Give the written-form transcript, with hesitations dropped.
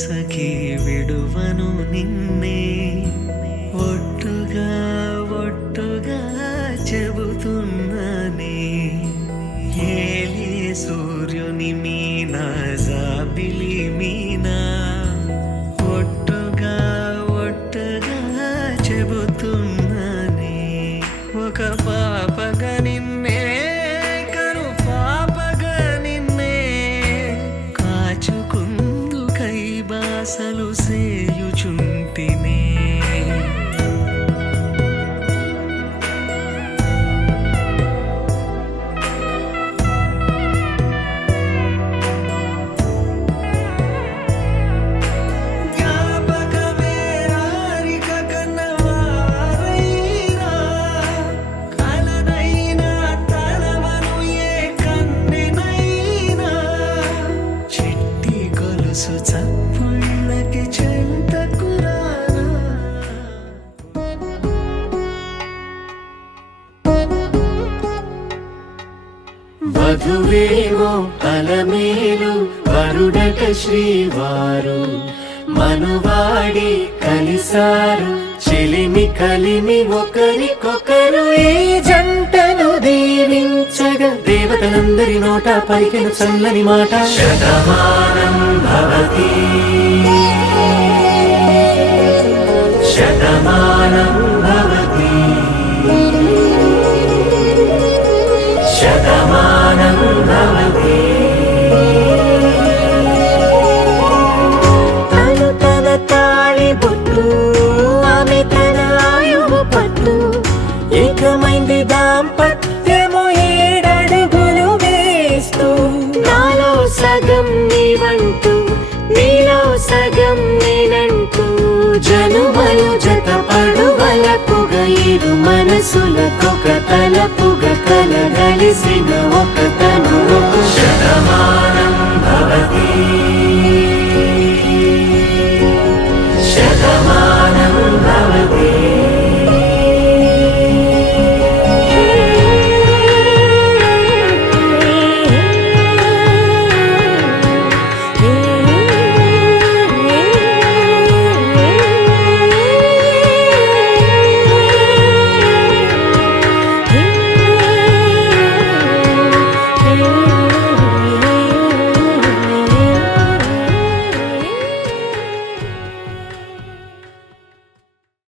సఖీ విడువను నిన్నే ఒట్టుగా ఒట్టుగా చెబుతున్నానే ఏలే సూర్యుని మీనా జాబిలి మీనా ఒట్టుగా ఒట్టుగా చెబుతున్నానే ఒక పాపగా నిన్నే కను పాపగా నిన్నే కాచుకుందు కై బాసలు సేయుచుంటినే చప్పుళ్ళకి చెంతకురానా వధువేమో అలమేలు వరుడట శ్రీవారు మనువాడి కలిసారు చెలిమి కలిమి ఒకరికొకరు ఈ జంటను దీవించగా దేవతలందరి నోట పలికిన చల్లని మాట శతమానం భవతి శతమానం భవతి శతమానం భవతి తను తన తాళి బొట్టు ఆమె తన ఆయువు పట్టు ఏకమైంది దాంపత్యము 7 అడుగులు వేస్తూ నాలో సగం నీవంటూ నీలో సగం నేనంటూ జనుమలు జత పడువలపుగా ఇరు మనసులకొక తలపుగా కలగలిసిన ఒక తను శతమానం భవతి